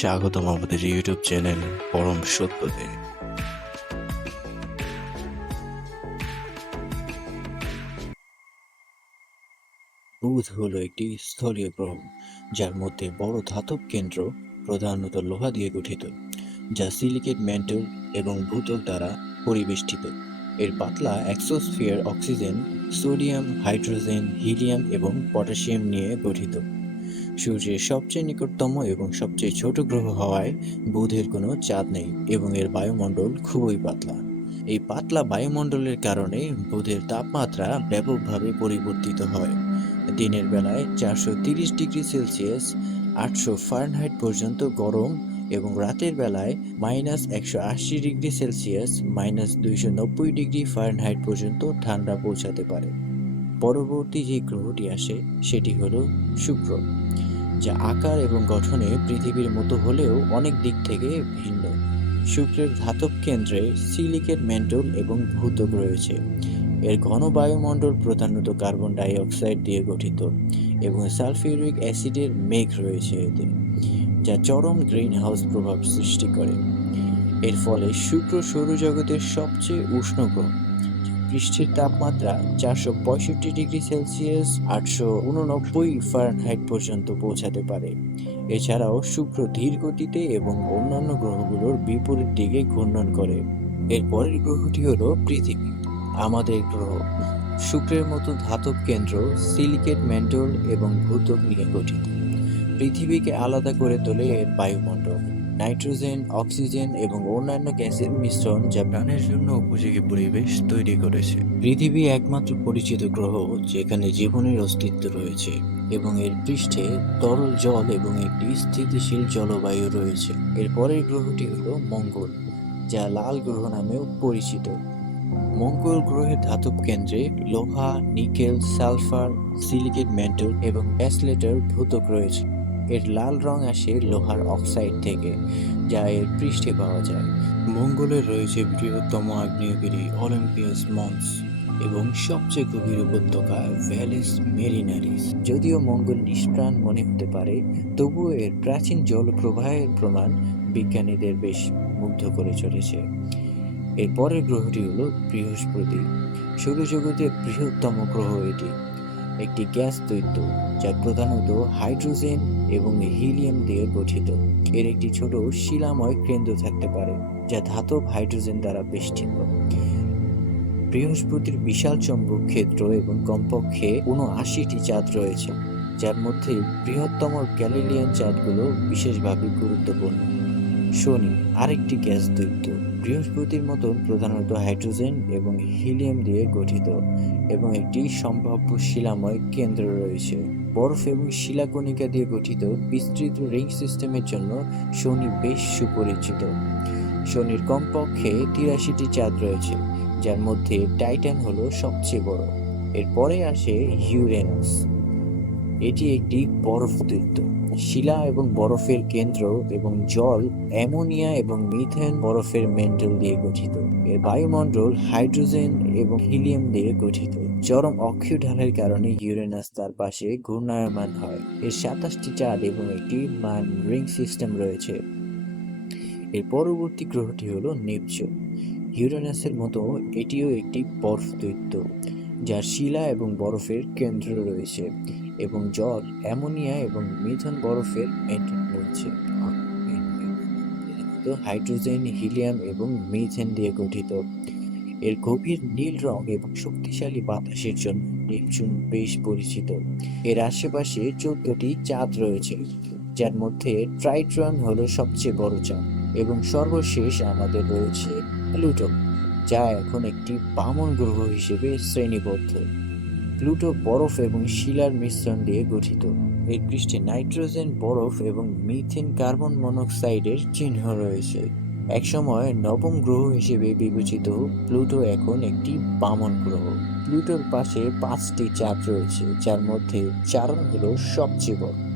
স্বাগতম আমাদের YouTube channel পরম সত্যতে। বুধ হলো একটি স্থলীয় গ্রহ, যার মধ্যে বড় ধাতব কেন্দ্র প্রধানত লোহা দিয়ে গঠিত, যা সিলিকেট ম্যান্টল এবং ভূতক দ্বারা পরিবেষ্টিত। এর পাতলা exosphere oxygen sodium, hydrogen, helium এবং পটাশিয়াম নিয়ে গঠিত। সূর্যের সবচেয়ে নিকটতম এবং সবচেয়ে ছোট গ্রহ হওয়ায় বুধের কোনো চাঁদ নেই এবং এর বায়ুমণ্ডল খুবই পাতলা। এই পাতলা বায়ুমণ্ডলের কারণে বুধের তাপমাত্রা ব্যাপকভাবে পরিবর্তিত হয়। দিনের বেলায় চারশো ডিগ্রি সেলসিয়াস, আটশো ফারেনহাইট পর্যন্ত গরম এবং রাতের বেলায় মাইনাস একশো আশি ডিগ্রি সেলসিয়াস, মাইনাস দুইশো নব্বই ডিগ্রি ফারেনহাইট পর্যন্ত ঠান্ডা পৌঁছাতে পারে। পরবর্তী যে গ্রহটি আসে, সেটি হলো শুক্র, যা আকার এবং গঠনে পৃথিবীর মতো হলেও অনেক দিক থেকে ভিন্ন। শুক্রের ধাতব কেন্দ্রে সিলিকেট ম্যান্টল এবং ভূতক রয়েছে। এর ঘন বায়ুমণ্ডল প্রধানত কার্বন ডাই অক্সাইড দিয়ে গঠিত এবং সালফিউরিক অ্যাসিডের মেঘ রয়েছে এতে, যা চরম গ্রিন হাউস প্রভাব সৃষ্টি করে। এর ফলে শুক্র সৌরজগতের সবচেয়ে উষ্ণ গ্রহ। পৃষ্ঠের তাপমাত্রা চারশো পঁয়ষট্টি ডিগ্রি সেলসিয়াস, আটশো উননব্বই ফারেনহাইট পর্যন্ত পৌঁছাতে পারে। এছাড়াও শুক্র ধীর গতিতে এবং অন্যান্য গ্রহগুলোর বিপরীত দিকে ঘূর্ণন করে। এর পরের গ্রহটি হলো পৃথিবী। আমাদের গ্রহ শুক্রের মতো ধাতব কেন্দ্র, সিলিকেট ম্যান্টল এবং ভূতক নিয়ে গঠিত। পৃথিবীকে আলাদা করে তোলে এর বায়ুমণ্ডল। নাইট্রোজেন, অক্সিজেন এবং অন্যান্য গ্যাসের মিশ্রণ যা প্রাণের জন্য উপযোগী পরিবেশ তৈরি করেছে। পৃথিবী একমাত্র পরিচিত গ্রহ যেখানে জীবনের অস্তিত্ব রয়েছে এবং এর পৃষ্ঠে তরল জল এবং একটি স্থিতিশীল জলবায়ু রয়েছে। এর পরের গ্রহটি হল মঙ্গল, যা লাল গ্রহ নামেও পরিচিত। মঙ্গল গ্রহের ধাতব কেন্দ্রে লোহা, নিকেল, সালফার, সিলিকেট মেন্টল এবং অ্যাসলেটার ভূতক রয়েছে। এর লাল রং আসে লোহার অক্সাইড থেকে, যা এর পৃষ্ঠে পাওয়া যায়। মঙ্গলের রয়েছে বৃহত্তম আগ্নেয়গিরি অলিম্পিয়াস মন্স এবং সবচেয়ে গভীর উপত্যকা ভ্যালিস মেরিনারিস। যদিও মঙ্গল নিষ্প্রাণ মনে হতে পারে, তবুও এর প্রাচীন জলপ্রবাহের প্রমাণ বিজ্ঞানীদের বেশ মুগ্ধ করে চলেছে। এর পরের গ্রহটি হলো বৃহস্পতি। সৌরজগতের বৃহত্তম গ্রহ এটি। একটি গ্যাস দৈত্য যা প্রধানত হাইড্রোজেন এবং হিলিয়াম দিয়ে গঠিত। এর একটি ছোট শিলাময় কেন্দ্র থাকতে পারে, যা ধাতব হাইড্রোজেন দ্বারা বেষ্টিত। বৃহস্পতির বিশাল চম্বক ক্ষেত্র এবং কমপক্ষে উনআশিটি চাঁদ রয়েছে, যার মধ্যে বৃহত্তম গ্যালিলিয়ান চাঁদগুলো বিশেষভাবে গুরুত্বপূর্ণ। শনি আরেকটি গ্যাস দৈত্য, বৃহস্পতির মতো প্রধানত হাইড্রোজেন এবং হিলিয়াম দিয়ে গঠিত এবং একটি সম্ভাব্য শিলাময় কেন্দ্র রয়েছে। বরফ এবং শিলাকণিকা দিয়ে গঠিত বিস্তৃত রিং সিস্টেমের জন্য শনি বেশ সুপরিচিত। শনির কমপক্ষে তিরাশিটি চাঁদ রয়েছে, যার মধ্যে টাইটান হলো সবচেয়ে বড়। এরপরে আসে ইউরেনাস এটি একটি বরফ দৈত্য। শিলা এবং বরফের কেন্দ্র এবং জল অ্যামোনিয়া এবং মিথেন বরফের মেন্টল দিয়ে গঠিত। এর বায়ুমণ্ডল হাইড্রোজেন এবং হিলিয়াম দিয়ে গঠিত। চরম অক্ষীয় ঢালের কারণে ইউরেনাস তার পাশে ঘূর্ণায়মান হয়। এর সাতাশটি চাঁদ এবং একটি মান রিং সিস্টেম রয়েছে। এর পরবর্তী গ্রহটি হল নেপচুন। ইউরেনাসের মতো এটিও একটি বরফ দৈত্য, যার শিলা এবং বরফের কেন্দ্র রয়েছে। এবং জল অ্যামোনিয়া এবং মিথন বরফের মেন্টেন রয়েছে। তো হাইড্রোজেন, হিলিয়াম এবং মিথেন দিয়ে গঠিত। এর গভীর নীল রং এবং শক্তিশালী বাতাসের জন্য নেপচুন বেশ পরিচিত। এর আশেপাশে চোদ্দটি চাঁদ রয়েছে, যার মধ্যে ট্রাইট্রন হলো সবচেয়ে বড় চাঁদ এবং সর্বশেষ আমাদের রয়েছে প্লুটো, যা এখন একটি বামন গ্রহ হিসেবে শ্রেণীবদ্ধ। প্লুটো বরফ এবং শিলার মিশ্রণ দিয়ে গঠিত। এর পৃষ্ঠে নাইট্রোজেন, বরফ এবং মিথেন কার্বন মনোক্সাইডের চিহ্ন রয়েছে। একসময় নবম গ্রহ হিসেবে বিবেচিত প্লুটো এখন একটি বামন গ্রহ। প্লুটোর পাশে পাঁচটি চাঁদ রয়েছে, যার মধ্যে চারণ হলো সবচেয়ে বড়।